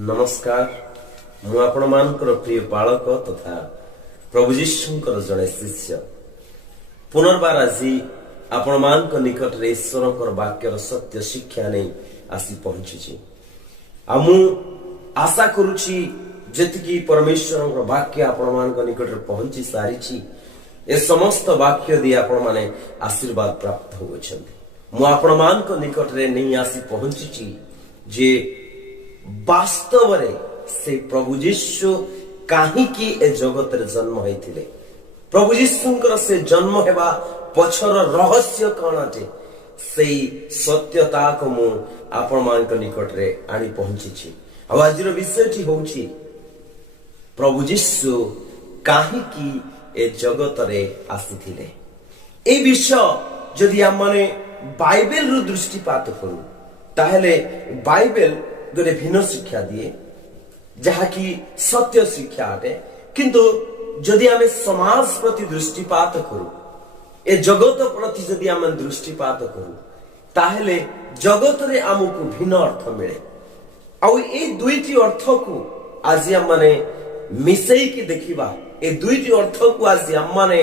नमस्कार मु आपण मानकर प्रिय बालक तथा प्रभु जीशुंकर जड़े शिष्य पुनर्बार आज आपण मान निकट रे ईश्वर वाक्यर सत्य शिक्षा नहीं आसी पहुंची मु आशा करुची जतिकी परमेश्वर वाक्य आपण मान निकट पहुंची सारी ए समस्त वाक्य दी आपण माने आशीर्वाद प्राप्त होछंती मु आपण मान निकट रे नहीं आसी पहुंची जे वास्तव रे से प्रभु जीशु कहीं ए जगत रे जन्म होइथिले प्रभु जीशुंकर से जन्म हेबा पछर रहस्य कौन अटे से सत्यता को मु आपण मान निकट रे आनी पहुंची आज विषयटी होउची प्रभु जीशु कहीं ए जगत रे आसीथिले ए विषय जदि हम माने बाइबल रु दृष्टिपात करू ताहेले बाइबल गोटे भिन्न शिक्षा दिए जहा कि सत्य शिक्षा अटे किंतु जदि आम समाज प्रति दृष्टिपात करू ए जगत प्रति जदि आम दृष्टिपात करू ताहेले जगत रे आमको भिन्न अर्थ मिले आउ ए दुईटी अर्थ को आज हम माने मिसई की देखिबा ए दुईटी अर्थ को आज हम माने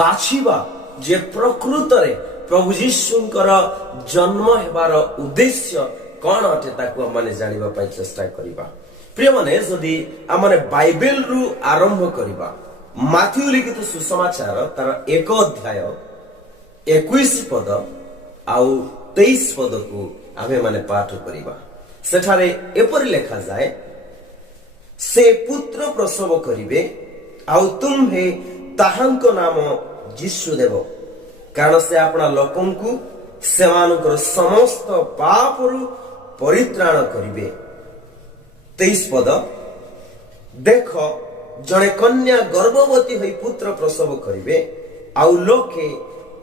बाछिबा जे प्रकृत रे प्रभु जीशुंकर जन्म हेबार उद्देश्य कौन अटे ताकू आम जानिबा पाई चेष्टा करिबा प्रिय माने जदि आम बाइबल रु आरंभ करिबा माथ्यू लिखित सुसमाचार तार 1 अध्याय 21 पद आउ 23 पद को आमे माने पाठ करिबा सेठारे एपरि लेखा जाए से पुत्र प्रसव करिवे आउ तुम्हे ताहांको नाम यीशु देव कारण से अपना लोकंकु सेमानकर समस्त पापरु परित्राण करिवे 23 पद देख जड़े कन्या गर्भवती होई पुत्र प्रसव करिवे आउ लोके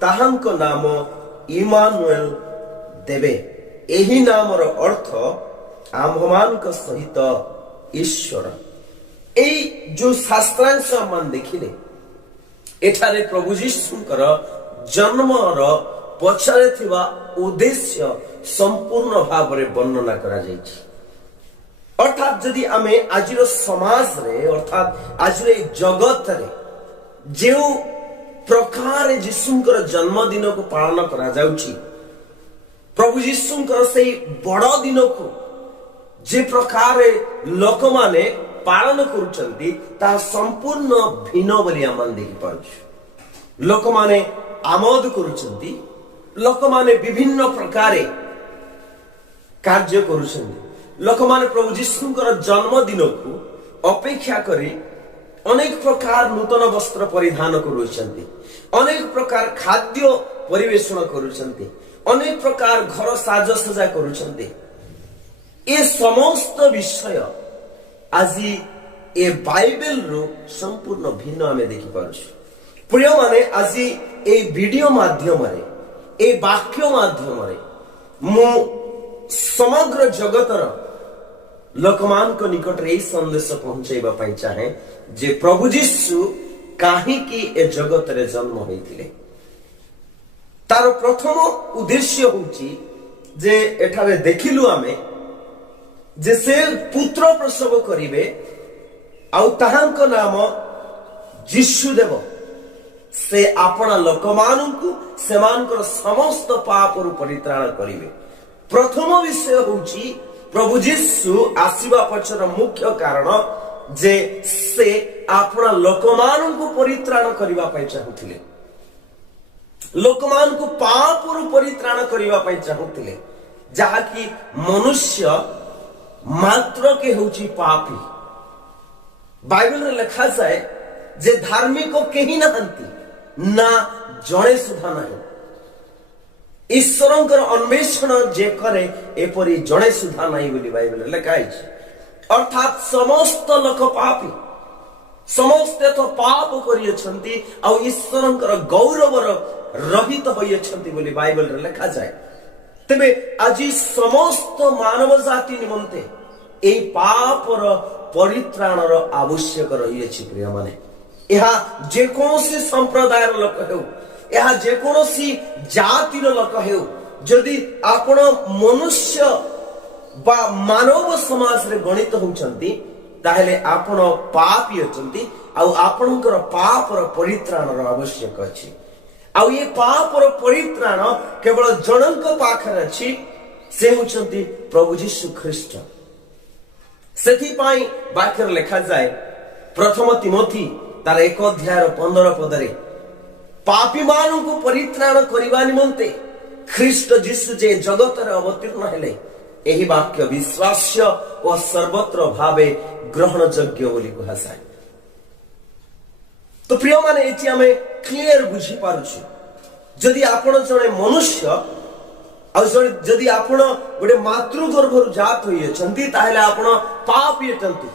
ताहांको नाम इमानुएल देवे एही नामर अर्थ आम्भमानक सहित ईश्वर ए जो शास्त्रांश मन देखिले एठारे प्रभु जीशुंकर जन्मर पछरे थिबा उद्देश्य संपूर्ण भाव रे वर्णना करा जायछि अर्थात जदि आमे आजिर समाज रे अर्थात आजिर जगत रे जे प्रकार जीशुंकर जन्मदिन को पालन करा जाउछि प्रभु जीशुंकर से बड़ दिन को जे प्रकार लोक माने पालन करूछंती ता संपूर्ण भिन्न बोली आम देखि पाउछु लोक माने आमोद करूछंती लोक माने विभिन्न प्रकार कार्य करूछंती लोक माने प्रभु जीशुंकर जन्मदिन को अपेक्षा करी अनेक प्रकार नूतन वस्त्र परिधान करूछंती अनेक प्रकार खाद्य परिवेषण करूछंती अनेक प्रकार घर साजसज्जा करूछंती ए समस्त विषय आज ए बाइबल रो संपूर्ण भिन्न आमे देखि पारुछु प्रिय माने आज ए वीडियो माध्यम रे ए वाक्य माध्यम रे मु समग्र जगतर लोकमान को निकट रे संदेश पहुंचाइबा पई चाहे जे प्रभु जीशु काहे कि ए जगत रे जन्म होइतिले तार प्रथम उद्देश्य होची जे एठारे देखिलु आमे जे से पुत्र प्रसव करिवे आउ ताहांको नाम यीशु देव से अपना लोकमानंकु सेमानकर समस्त पापरु परित्राण करिवे प्रथम विषय होची प्रभु जीशु आसीबा पछर मुख्य कारण जे से अपना लोकमानंकु परित्राण करिवा पई चाहुथिले लोकमानंकु पापरु परित्राण करिवा पई चाहुथिले जहा कि मनुष्य मात्र के होची पापी बाइबल रे लिखा जाए जे धार्मिक केही नहंती ना जणे सुधा नहीं ईश्वरंकर अन्वेषण जे करे एपरी जणे सुधा नहीं बोली बाइबल रे लिखा है अर्थात समस्त लोक पापी समस्त तो पाप करियछंती आ ईश्वरंकर गौरवर रहित होइयछंती बोली बाइबल रे लिखा जाए तबे आज समस्त मानव जाति निमंते ए पापर परित्राणर आवश्यक रही प्रिय माने यह जेकोसी संप्रदायर लोक हेउ यह जेकोसी जातिर लोक हेउ जदि आपण मनुष्य बा मानव समाज रे गणित होउचंती ताहेले आपण पापी अछंती आउ आपणकर पापर परित्राणर आवश्यक अछि। आउ ये पापर परित्राण केवल जनक पाखर अछि, से होउचंती प्रभु यीशु ख्रीष्ट। सेथि पाई वाक्य लिखा जाए प्रथम तिमोथी तार 1 अध्याय 15 पदरे पापी मानू को परित्राण करबा निमंते ख्रीष्ट यीशु जे जगत रे अवतीर्ण हेले, एही वाक्य विश्वास्य और सर्वत्र भावे ग्रहण योग्य बोली कहा जाए। तो प्रिय माने एची हमें क्लियर बुझी पारुछु, जदि आपण जने मनुष्य जदि आपण गोटे मातृगर्भर जात होई अछंती ताहेले आपण पापी अछंती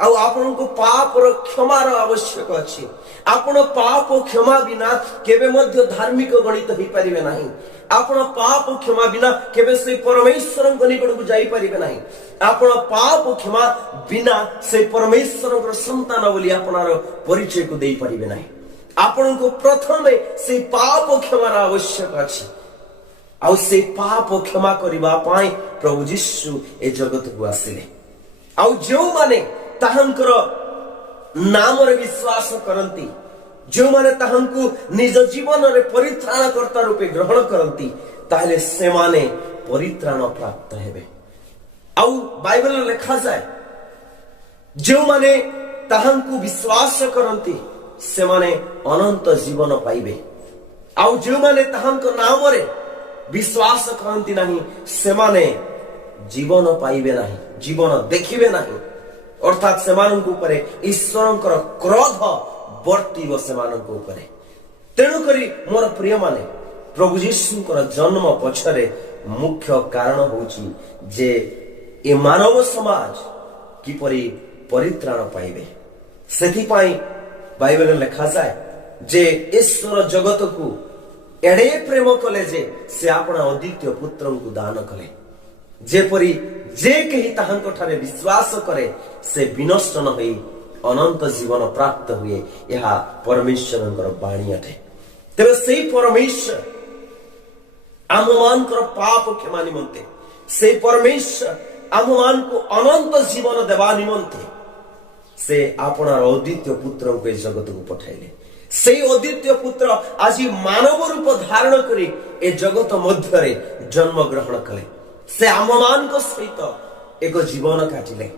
आउ आपण को पापर क्षमार आवश्यक अछि। आपण पाप क्षमा बिना केबे मध्य धार्मिक गणित होई परिबे नाही। आपण पाप क्षमा बिना केबे से परमेश्वर निकट को जाई परिबे नाही। आपण पाप क्षमा बिना से परमेश्वर संतान बोली आपणार परिचय को देई परिबे नाही। आपण को प्रथमे से पाप क्षमार आवश्यक अछि। आउ से पाप क्षमा करिबा पाई प्रभु यीशु ए जगत को आसिले। आउ जो माने ताहंकर नाम रे विश्वास करंती, जो माने ताहंकु निज जीवन रे परित्राण कर्ता रूपे ग्रहण करंती, ताहले से माने परित्राण प्राप्त हेबे। आउ बाइबल लिखा जाए जो माने ताहंकु विश्वास करंती से माने अनंत जीवन पाइबे। आउ जो माने ताहंक नाम रे विश्वास करंती नहीं से माने जीवन पाइबे नहीं, जीवन देखिबे नहीं। अर्थात सेमानंक उपरे ईश्वरंकर क्रोध वर्तिब सेमानंक उपरे। तेणु करी मोर प्रिय माने प्रभु यीशुंकर जन्म पछरे मुख्य कारण होची जे ए मानव समाज किपरि परित्राण पाइबे। सेथि पाई बाइबल लिखा जाए जे ईश्वर जगत को एडे प्रेम कले जे से आपना अद्वितीय पुत्र को दान कले, जेपरी जे कही ताहंक ठारे विश्वास करे से विनष्ट न होई अनंत जीवन प्राप्त हुए। यह परमेश्वरंकर बाणी अटे। तेबे सेही परमेश्वर आममानकर पाप क्षमा निमंते, से परमेश्वर आममान को अनंत जीवन देवा निमंते से आपनार अद्वितीय पुत्र को जगत को पठाइले। से अद्वितीय पुत्र आज मानव रूप धारण करी ए जगत मध्य जन्म ग्रहण कले। से आममान को सहित एक जीवन काटिले।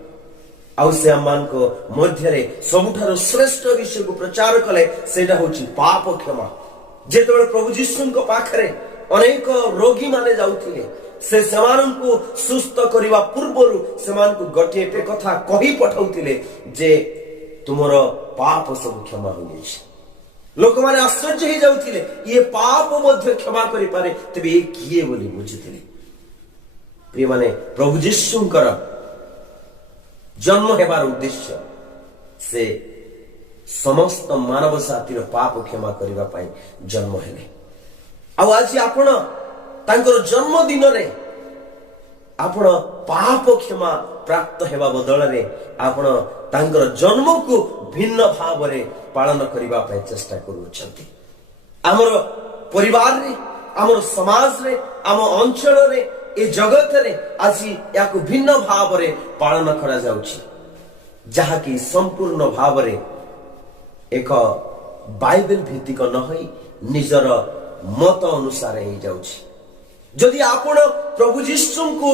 आउ से आममान को मध्य सबुठार श्रेष्ठ विषय को प्रचार कले, सेटा होची पाप क्षमा। जेतेबेले प्रभु यीशु को पाखरे अनेक रोगी माने जाउथिले, से सेमानंकु सुस्थ करिवा पूर्वरु सेमानंकु गटे पे कथा कहि पठाउथिले जे तुमर पाप सब क्षमा हो गेछि। लोक माने आश्चर्य हो जाउथिले, ये पाप मध्य क्षमा करि पारे, तबे ये किए बोली बुझिथिले। प्रिय माने प्रभु यीशुंकर जन्म हेबार उद्देश्य से समस्त मानव जातिर पाप क्षमा करिवा पाई जन्म हेले। आ आज आपण तांकर जन्म दिन रे आपण पाप क्षमा प्राप्त हेबा बदल रे आपण तांकर जन्म को भिन्न भाव रे पालन करिवा पाई चेष्टा करूछंती। हमर परिवार रे, हमर समाज रे, हम अंचल रे, ए जगत रे आज याको भिन्न भाव रे पालन करा जाउछि, जहा कि संपूर्ण भाव रे एक बाइबल भित्तिक न होई निजर मत अनुसार हे जाउछि। जदि आपण प्रभु यीशु को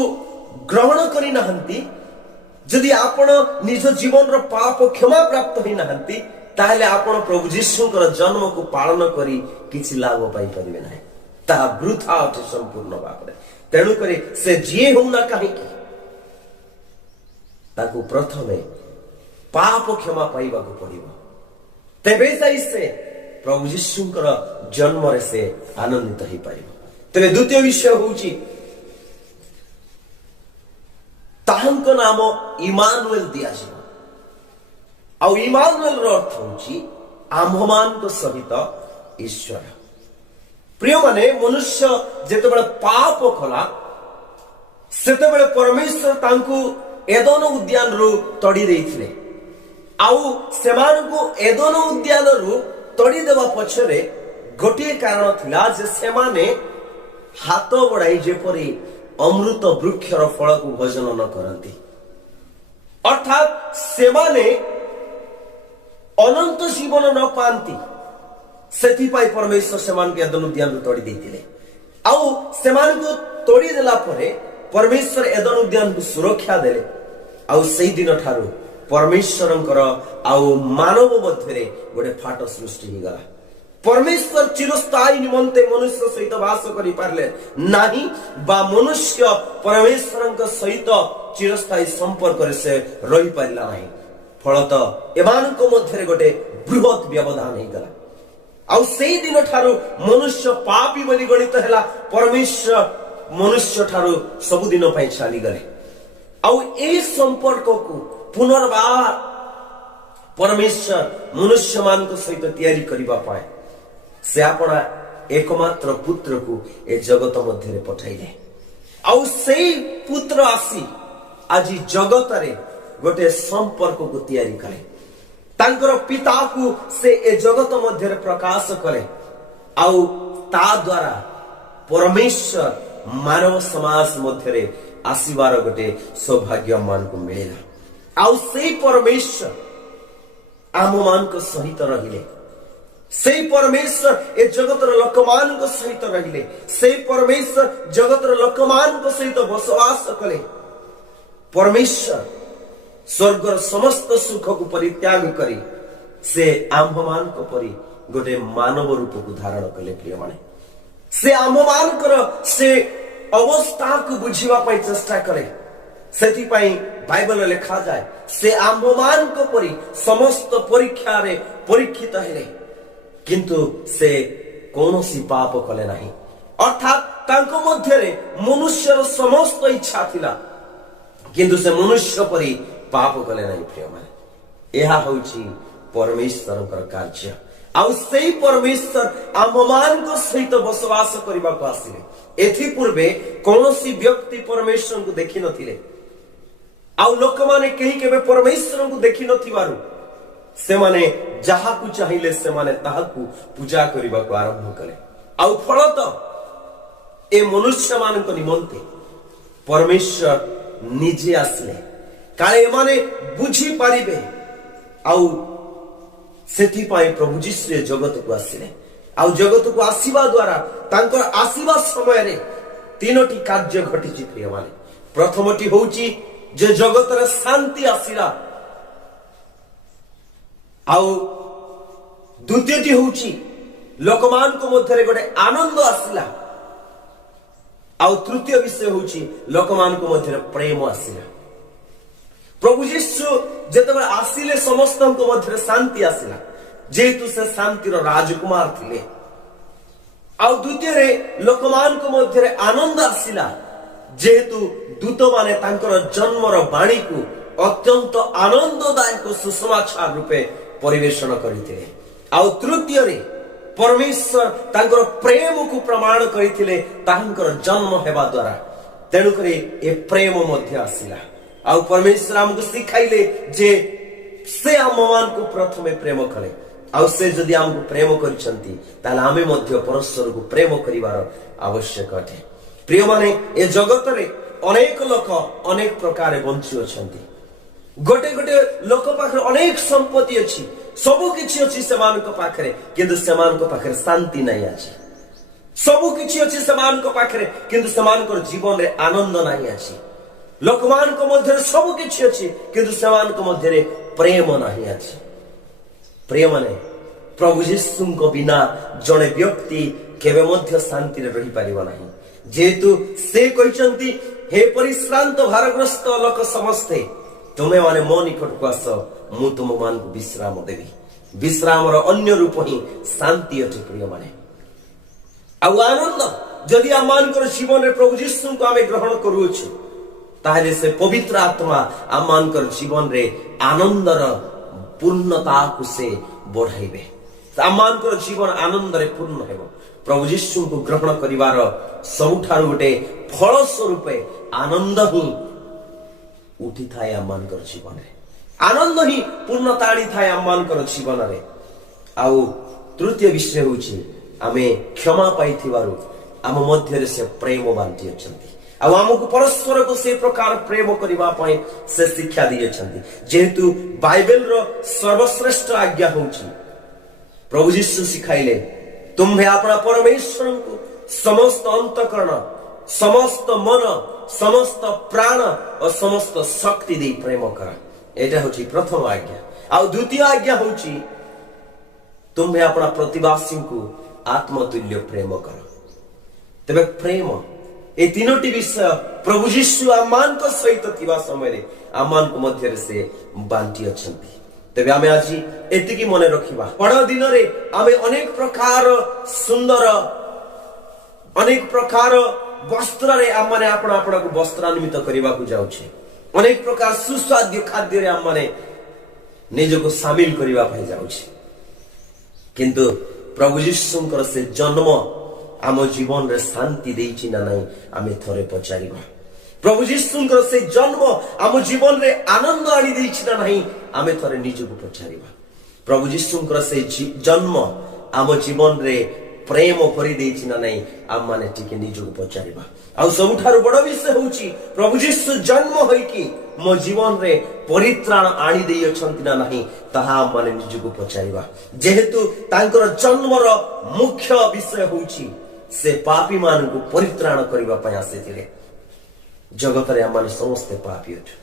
ग्रहण करि नहंती, जदि आपण निज जीवन रो पाप क्षमा प्राप्त होई नहंती, ताहले आपण प्रभु यीशु को जन्म को पालन करी किछि लाभ पाई परिबे नाही। ता वृथा अटे संपूर्ण भाव रे। तेणु करी से जिए हो ना कहीं की ताकू प्रथमे पाप क्षमा पाइबा को पड़िबो, तेबे जाई से प्रभु यीशुंकर जन्म रे से आनंदित होई पाइबो। तेबे द्वितीय विषय होउची ताहंक नाम इमानुएल दिया जिवो। आ इमानुएल रो अर्थ होउची आम्भमान को सहित ईश्वर। प्रिय माने मनुष्य जेतेबेले पाप कला सेतेबेले परमेश्वर तांकु एदन उद्यान रु तड़ी देइथिले। आउ सेमानकु एदन उद्यान रु तड़ी देवा पछरे गोटे कारण थिला जे सेमाने हाथ बढाई जेपरी अमृत वृक्षर फल को भोजन न करती अर्थात सेमाने अनंत जीवन न पाती से परमेश्वर से एदन उद्यान तोड़ी देते को तोड़ी देला परे परमेश्वर एदन उद्यान को सुरक्षा देले से दिन ठारू परमेश्वर मानव मध्य गोटे फाट सृष्टि हो गला परमेश्वर चिरस्थायी निमंते मनुष्य सहित वास करि पारले नाही बा मनुष्य परमेश्वर सहित चिरस्थायी संपर्क से रही पारिला नाही फलत एमानक मध्य गोटे बृहत व्यवधान हो गला से दिन ठारू मनुष्य पापी बोली गणित है परमेश्वर मनुष्य ठारू सबुदिन चली गले संपर्क को पुनर्बार परमेश्वर मनुष्य मान सहित तैयारी करबा पाए से आपना एकमात्र पुत्र को ए जगत मध्य पठाइले से पुत्र आसी आज जगत रे गोटे संपर्क को तैयारी करे तांकर पिता को से ए जगत मध्य प्रकाश करे ता द्वारा परमेश्वर मानव समाज मध्य आसीबार गोटे सौभाग्य मान को मिलेगा से परमेश्वर आम मान को सहित रहिले से परमेश्वर ए जगतर लोकमान को सहित रहिले से परमेश्वर जगतर लोकमान को सहित बसवास कले परमेश्वर स्वर्गर समस्त सुख को परित्याग करी से आम्भ मान को परी गोटे मानव रूप को धारण कले प्रिय माने से आम्भ मान से अवस्था को बुझीवा पाई चेष्टा करे सेति पाई बाइबल लिखा जाए से आम्भ मान को परी समस्त परीक्षा रे परीक्षित हेले किंतु से कौनसी पाप कले नहीं अर्थात तांको मध्य रे मनुष्यर समस्त इच्छा थिला किंतु से मनुष्य परी पाप कले नहीं प्रिय माने यह होची परमेश्वर कार्य से परमेश्वर आममान को सहित बसवास करने को आसिले एथि पूर्वे कौनसी व्यक्ति परमेश्वर को देखि नथिले लोक माने कहीं केबे परमेश्वर को देखि नथिबारु से माने जहा को चाहिए से माने ताहा को पूजा करने को आरंभ कले फलत ए मनुष्य मान को निमंते परमेश्वर निजे आसले काले माने बुझी पारिबे सेथि पाई प्रभु जीशु जगत को आसिले जगत को आसीबा द्वारा तांकर आसीबा समय रे तीनोटी कार्य घटिछि प्रिय माने प्रथमटी होउची जे जगत रे शांति आसीला द्वितीयटी होउची लोकमान को मध्य गोटे आनंद आसिला तृतीय विषय होउची लोकमान को मध्य प्रेम आसिला प्रभु जीशु जेतेबेले आसिले समस्त को मध्य शांति आसिला जेहेतु से शांतिर राजकुमार थिले द्वितीय रे लोकमान को मध्य आनंद आसिला जेहेतु दूत माने तांकर जन्मर बाणी को अत्यंत आनंददायक सुसमाचार रूपे परिवेषण करथिले तृतीय रे परमेश्वर तांकर प्रेम को प्रमाण करथिले तांकर जन्म हेबा द्वारा तेणु करी ए प्रेम मध्य आसिला परमेश्वर हमको सिखाइले जे से आममान को प्रथमे प्रेम कले से जदि हमको प्रेम करिसंती ताले आमे मध्य परस्पर को प्रेम करिवार आवश्यक अटे प्रिय माने ए जगत रे अनेक लोक अनेक प्रकार बंची अछंती गोटे गोटे लोक पाखरे अनेक संपत्ति अछि सबु किछि अछि सेमानक पाखरे किंतु सेमानक पाखरे शांति नहीं अछि सबु किछि अछि सेमानक पाखरे किंतु सेमानकर जीवन रे आनंद नहीं अछि लोकमान को मध्य सब किछि अछि किंतु सेमान को मध्य प्रेम नहीं अछि प्रेम माने प्रभु यीशु को बिना जड़े व्यक्ति केबे मध्य शांति रे रही परिबा नहीं जेतु से कहिसंती हे परिश्रांत भारग्रस्त लोक समस्ते तुमे माने मो निकट को आस मु तुम मान को विश्राम देवी विश्राम रो अन्य रूप ही शांति अटे प्रिय माने आनंद जदि आमान को जीवन रे प्रभु यीशु को आमे ग्रहण करूछु ताहले से पवित्र आत्मा आमानकर जीवन रे आनंदर पूर्णता को से बढ़ाइबे आमानकर जीवन आनंद रे पूर्ण हेबो प्रभु यीशु को ग्रहण करिवार सबुठार गोटे फल स्वरूप आनंद ही उठी थाए आमानकर जीवन रे आनंद ही पूर्णता आनी थाए आमानकर जीवन रे तृतीय विषय होछि आमे क्षमा पाइथिबारु आम मध्य से प्रेम बांटी अछंती आमको परस्पर को से प्रकार प्रेम करने से शिक्षा दिए जेहेतु बाइबल रो सर्वश्रेष्ठ आज्ञा होची प्रभु यीशु सिखाइले तुम्हें अपना परमेश्वर को समस्त अंतकरण समस्त मन समस्त प्राण और समस्त शक्ति दे प्रेम कर एटा होची प्रथम आज्ञा आ द्वितीय आज्ञा होची तुम्हें अपना प्रतिवासी को आत्मतुल्य प्रेम कर तबे प्रेम ए तीनोटी विषय प्रभु यीशु आमान को सहित थिबा समय आमान को मध्य से बांटी अछंती तबे आमे आज एतिकी मने रखिबा बड़ दिन रे आमे अनेक प्रकार सुंदर अनेक प्रकार वस्त्र रे आमने आपना आपना को वस्त्रान्वित करबा को जाउछे अनेक प्रकार सुस्वाद्य खाद्य रे आमने निज को शामिल करबा पय जाउछे किंतु प्रभु यीशुंकर से जन्म आम जीवन रे शांति देइछि ना नहीं आमे थरे पचारिबा प्रभु यीशुंकर से जन्म आम जीवन रे आनंद आनी देइछि ना नहीं आमे थरे निजको पचारिबा प्रभु यीशुंकर से जन्म आम जीवन रे प्रेम भरी देइछि ना नहीं आम माने टिके निजको पचारिबा आ सबुठारु बड़ विषय होउछि प्रभु यीशु जन्म होई कि मो जीवन रे परित्राण आनी देइ अछंति ना नहीं ताहा माने निजको पचारिबा जेहेतु तांकर जन्मर मुख्य विषय होउछि से पापी मान को परित्राण करबा पय आसीथिले जगत रे आम समस्ते पापी अछु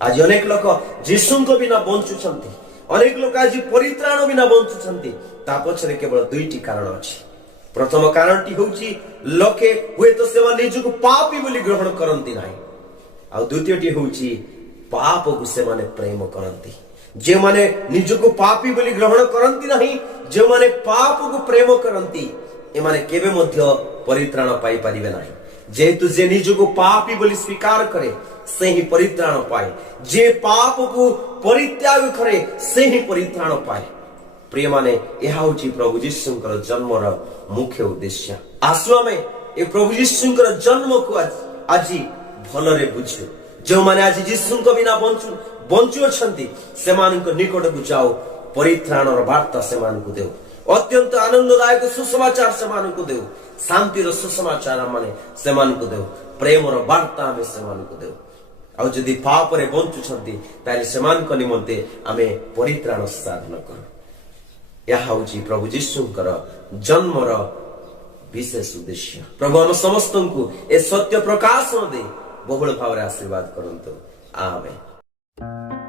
आज अनेक लोक यीशु को बिना बंचुछंती अनेक लोक आज परित्राण बिना बंचुछंती ता पछरे केवल दुईटी कारण अछि प्रथम कारणटी होउची लोके हुए तो सेवा निजको पापी बोली ग्रहण करंती नाही आ द्वितीयटी होउची पाप को से माने प्रेम करंती जे माने निजको पापी बोली ग्रहण करंती नाही जे माने पाप को प्रेम करंती ए माने केबे मध्य परित्राण पाई परिबे नाही जेहेतु जे निजको पापी बोली स्वीकार करे से ही परित्राण पाए जे पाप को परित्याग करे से ही परित्राण पाए प्रिय माने यह होची प्रभु यीशुंकर जन्मर मुख्य उद्देश्य आसु आमे ए प्रभु यीशुंकर जन्म को आज भलरे बुझु जो माने आज यीशुंक बिना बंचु अछंती सेमानक निकट को जाओ परित्राणर वार्ता सेमानक देउ अत्यंत आनंददायक सुसमाचार सेमानक देउ शांतिर सुसमाचार माने सेमानक देउ प्रेमर वार्ता आमे सेमानक देउ आ जदि पाप रे बंचु छंती ताले सेमानक निमंते आमे परित्राण साधन कर यह होची प्रभु यीशुंकर जन्मर विशेष उद्देश्य प्रभु हम समस्त को ए सत्य प्रकाशन दे बहुल भाव आशीर्वाद करंतु आमेन।